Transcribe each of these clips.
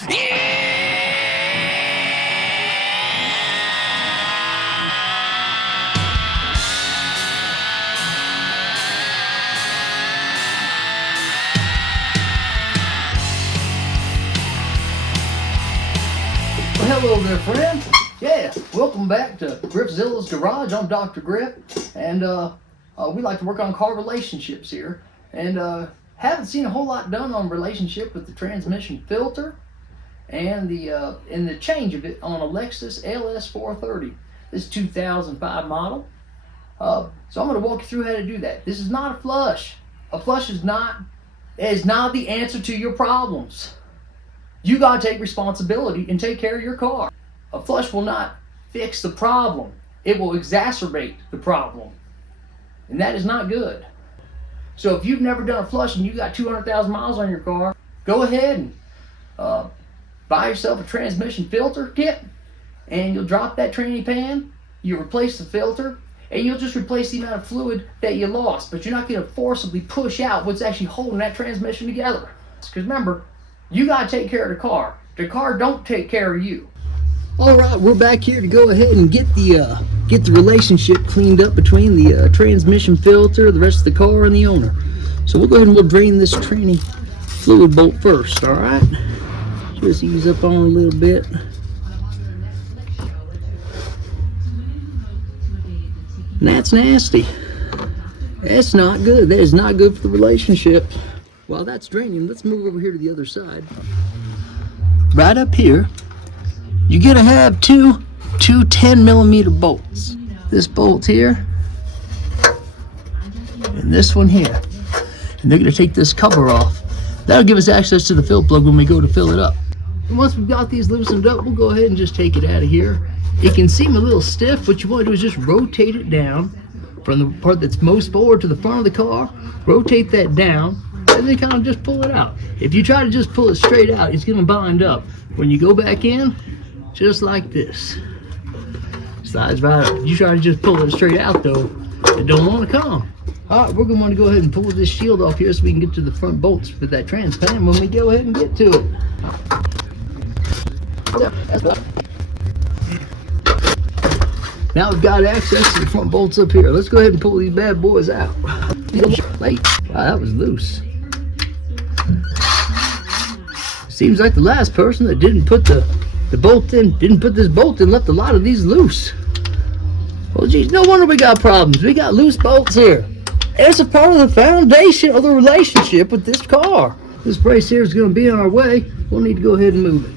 Well, hello there, friends. Yeah, welcome back to Griffzilla's Garage. I'm Dr. Griff, and we like to work on car relationships here. And haven't seen a whole lot done on relationship with the transmission filter and the change of it on a Lexus ls430. This 2005 model. So I'm going to walk you through how to do that. This is not a flush. A flush is not the answer to your problems. You gotta take responsibility and take care of your car. A flush will not fix the problem. It will exacerbate the problem. And that is not good. So if you've never done a flush and you got 200,000 miles on your car, go ahead and buy yourself a transmission filter kit, and you'll drop that tranny pan, you replace the filter, and you'll just replace the amount of fluid that you lost. But you're not gonna forcibly push out what's actually holding that transmission together. Because remember, you gotta take care of the car. The car don't take care of you. All right, we're back here to go ahead and get the relationship cleaned up between the transmission filter, the rest of the car, and the owner. So we'll go ahead and we'll drain this tranny fluid bolt first. All right, just ease up on a little bit. And that's nasty. That's not good. That is not good for the relationship. While that's draining, let's move over here to the other side. Right up here, you're gonna have two 10mm bolts. This bolt here, and this one here. And they're gonna take this cover off. That'll give us access to the fill plug when we go to fill it up. And once we've got these loosened up, we'll go ahead and just take it out of here. It can seem a little stiff. What you want to do is just rotate it down from the part that's most forward to the front of the car. Rotate that down, and then kind of just pull it out. If you try to just pull it straight out, it's gonna bind up. When you go back in, just like this, slides right up. You try to just pull it straight out though, it don't want to come. All right, we're gonna want to go ahead and pull this shield off here so we can get to the front bolts with that trans pan when we go ahead and get to it. Now we've got access to the front bolts up here. Let's go ahead and pull these bad boys out. Wow, that was loose. Seems like the last person that didn't put the bolt in, didn't put this bolt in, left a lot of these loose. Well, geez, no wonder we got problems. We got loose bolts here. It's a part of the foundation of the relationship with this car. This brace here is going to be on our way. We'll need to go ahead and move it.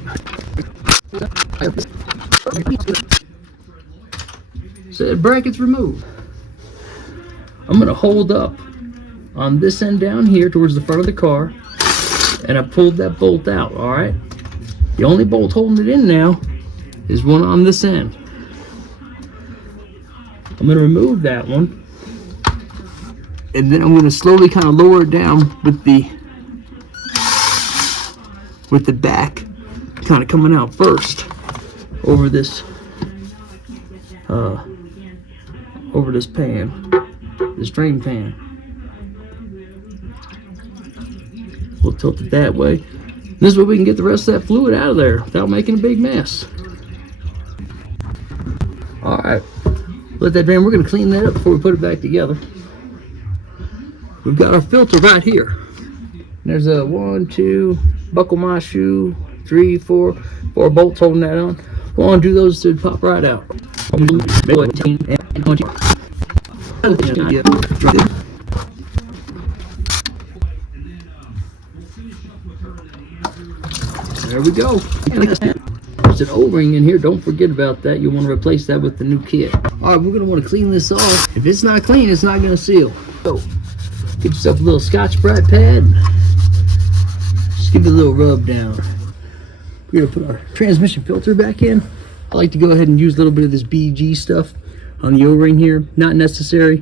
So the bracket's removed. I'm going to hold up on this end down here towards the front of the car, and I pulled that bolt out. All right, the only bolt holding it in now is one on this end. I'm going to remove that one, and then I'm going to slowly kind of lower it down with the back kind of coming out first over this pan, this drain pan. We'll tilt it that way. This way we can get the rest of that fluid out of there without making a big mess. All right, let that drain. We're going to clean that up before we put it back together. We've got our filter right here. There's a 1, 2, buckle my shoe, 3, 4 bolts holding that on. We'll undo those to pop right out. There we go. There's an O-ring in here. Don't forget about that. You'll want to replace that with the new kit. All right, we're going to want to clean this off. If it's not clean, it's not going to seal. So get yourself a little Scotch-Brite pad. Just give it a little rub down. We're going to put our transmission filter back in. I like to go ahead and use a little bit of this BG stuff on the O-ring here. Not necessary,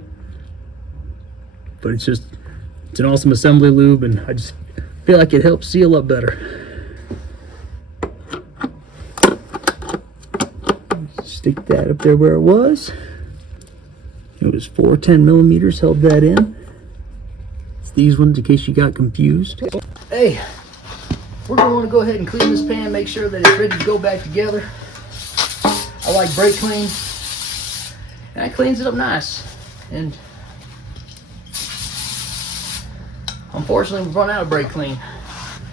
but it's an awesome assembly lube, and I just feel like it helps seal up better. Stick that up there where it was. It was 4 10mm, held that in. It's these ones in case you got confused. Hey, we're going to want to go ahead and clean this pan, make sure that it's ready to go back together. I like brake clean, and that cleans it up nice. And unfortunately, we've run out of brake clean.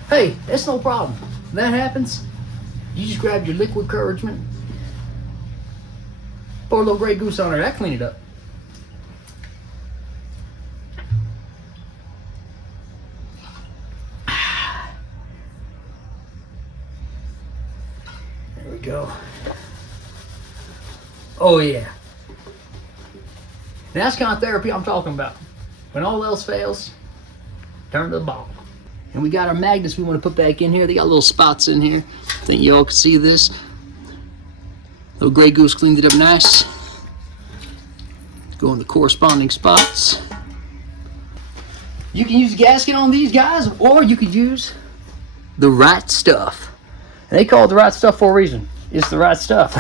Hey, that's no problem. When that happens, you just grab your liquid encouragement, pour a little Grey Goose on it, that clean it up. There we go. Oh yeah. And that's kind of therapy I'm talking about. When all else fails, turn to the bottom. And we got our magnets we want to put back in here. They got little spots in here. I think you all can see this. Little Grey Goose cleaned it up nice. Go in the corresponding spots. You can use a gasket on these guys, or you could use the right stuff. And they call it the right stuff for a reason. It's the right stuff.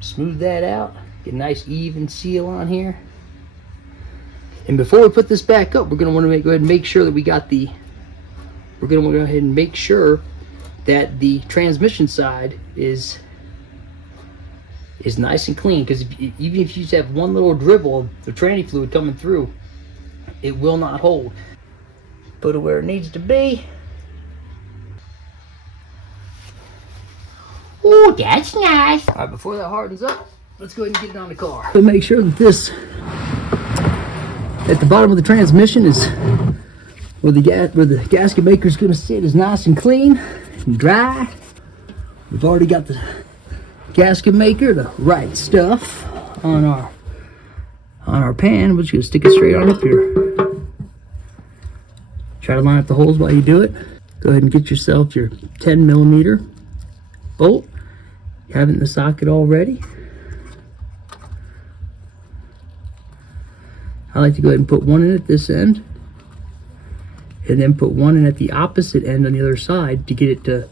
Smooth that out. Get a nice even seal on here. And before we put this back up, we're going to want to go ahead and make sure that we got the, we're going to go ahead and make sure that the transmission side is nice and clean, because even if you just have one little dribble of the tranny fluid coming through, it will not hold. Put it where it needs to be. Oh, that's nice. All right, before that hardens up, let's go ahead and get it on the car. To make sure that this, at the bottom of the transmission is where the gasket maker is going to sit, is nice and clean and dry. We've already got the gasket maker, the right stuff on our pan. We're just going to stick it straight on up here. Try to line up the holes while you do it. Go ahead and get yourself your 10mm bolt. You have it in the socket already. I like to go ahead and put one in at this end, and then put one in at the opposite end on the other side to get it to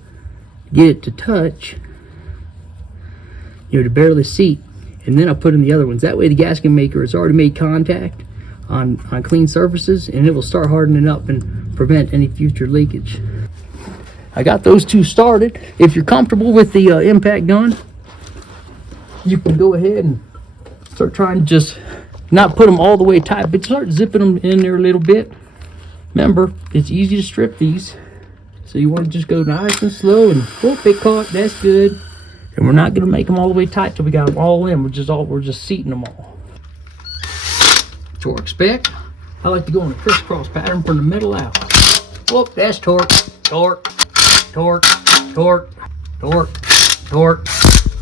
touch, to barely seat. And then I'll put in the other ones. That way the gasket maker has already made contact on clean surfaces, and it will start hardening up and prevent any future leakage. I got those two started. If you're comfortable with the impact gun, you can go ahead and start trying to just not put them all the way tight, but start zipping them in there a little bit. Remember, it's easy to strip these, so you want to just go nice and slow, and oh, they caught. That's good. And we're not going to make them all the way tight till we got them all in. We're just seating them all. Torque spec. I like to go in a crisscross pattern from the middle out. Whoop, that's torque, torque, torque, torque, torque, torque,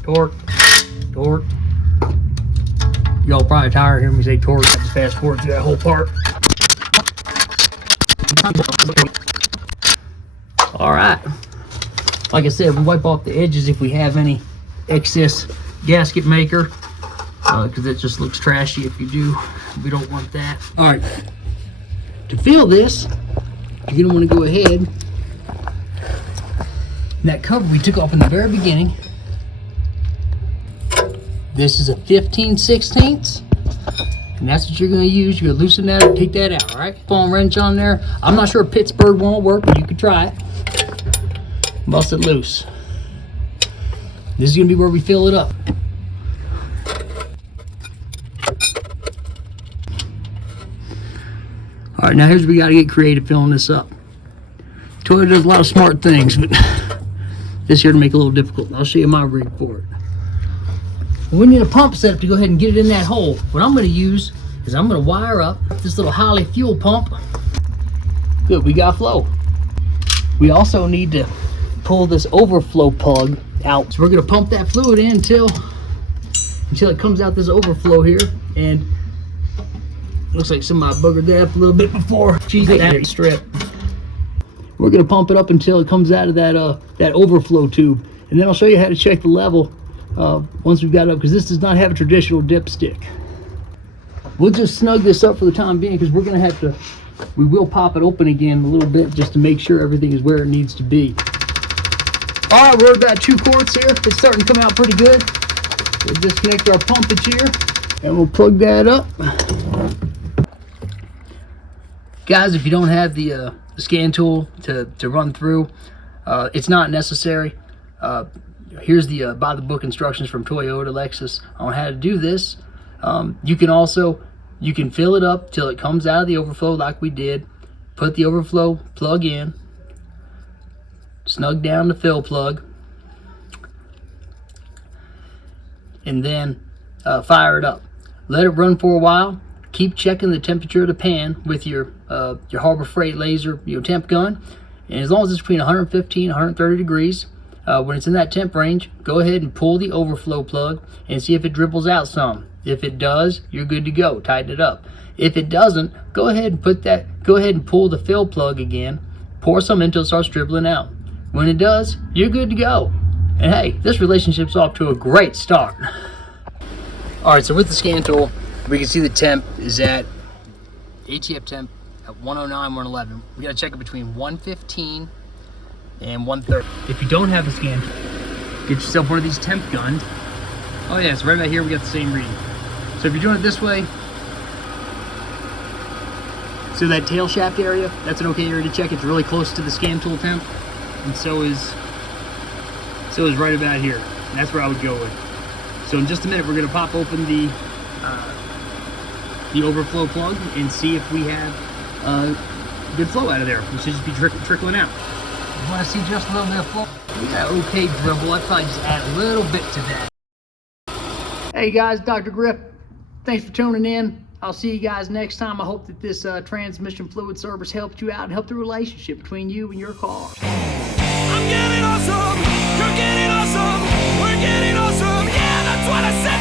torque, torque. Y'all probably tired of hearing me say torque. I'll just fast forward through that whole part. All right. Like I said, we wipe off the edges if we have any excess gasket maker, because it just looks trashy if you do. We don't want that. All right. To fill this, you're gonna want to go ahead. And that cover we took off in the very beginning. This is a 15/16, and that's what you're going to use. You're going to loosen that up, take that out, all right? Phone wrench on there. I'm not sure Pittsburgh won't work, but you could try it. Bust it loose. This is going to be where we fill it up. All right, now here's where we got to get creative filling this up. Toyota does a lot of smart things, but this here to make it a little difficult. I'll show you my rig for it. We need a pump setup to go ahead and get it in that hole. What I'm going to use is I'm going to wire up this little Holley fuel pump. Good, we got flow. We also need to pull this overflow plug out. So we're going to pump that fluid in until it comes out this overflow here. And looks like somebody buggered that up a little bit before she got that strip. We're going to pump it up until it comes out of that overflow tube. And then I'll show you how to check the level once we've got it up, because this does not have a traditional dipstick. We'll just snug this up for the time being, because we're going to have to, we will pop it open again a little bit just to make sure everything is where it needs to be. All right, we're about 2 quarts here. It's starting to come out pretty good. We'll disconnect our pumpage here, and we'll plug that up. Guys, if you don't have the scan tool to run through, it's not necessary. Here's the by the book instructions from Toyota, Lexus on how to do this. You can fill it up till it comes out of the overflow like we did. Put the overflow plug in, snug down the fill plug, and then fire it up. Let it run for a while. Keep checking the temperature of the pan with your Harbor Freight laser, temp gun, and as long as it's between 115 and 130 degrees, when it's in that temp range, go ahead and pull the overflow plug and see if it dribbles out some. If it does, you're good to go. Tighten it up. If it doesn't, go ahead and pull the fill plug again. Pour some until it starts dribbling out. When it does, you're good to go. And hey, this relationship's off to a great start. All right, so with the scan tool, we can see the temp is at ATF temp at 109, 111. We gotta check it between 115 and 130. If you don't have a scan tool, get yourself one of these temp guns. Oh yeah, so right about here we got the same reading. So if you're doing it this way, so that tail shaft area, that's an okay area to check. It's really close to the scan tool temp, and so is right about here. And that's where I would go with. So in just a minute, we're gonna pop open the overflow plug and see if we have good flow out of there. It should just be trickling out. You want to see just a little bit of flow? Yeah, okay, dribble. I'd probably just add a little bit to that. Hey guys, Dr. Griff. Thanks for tuning in. I'll see you guys next time. I hope that this transmission fluid service helped you out and helped the relationship between you and your car. I'm getting awesome. You're getting awesome. We're getting awesome. Yeah, that's what I said.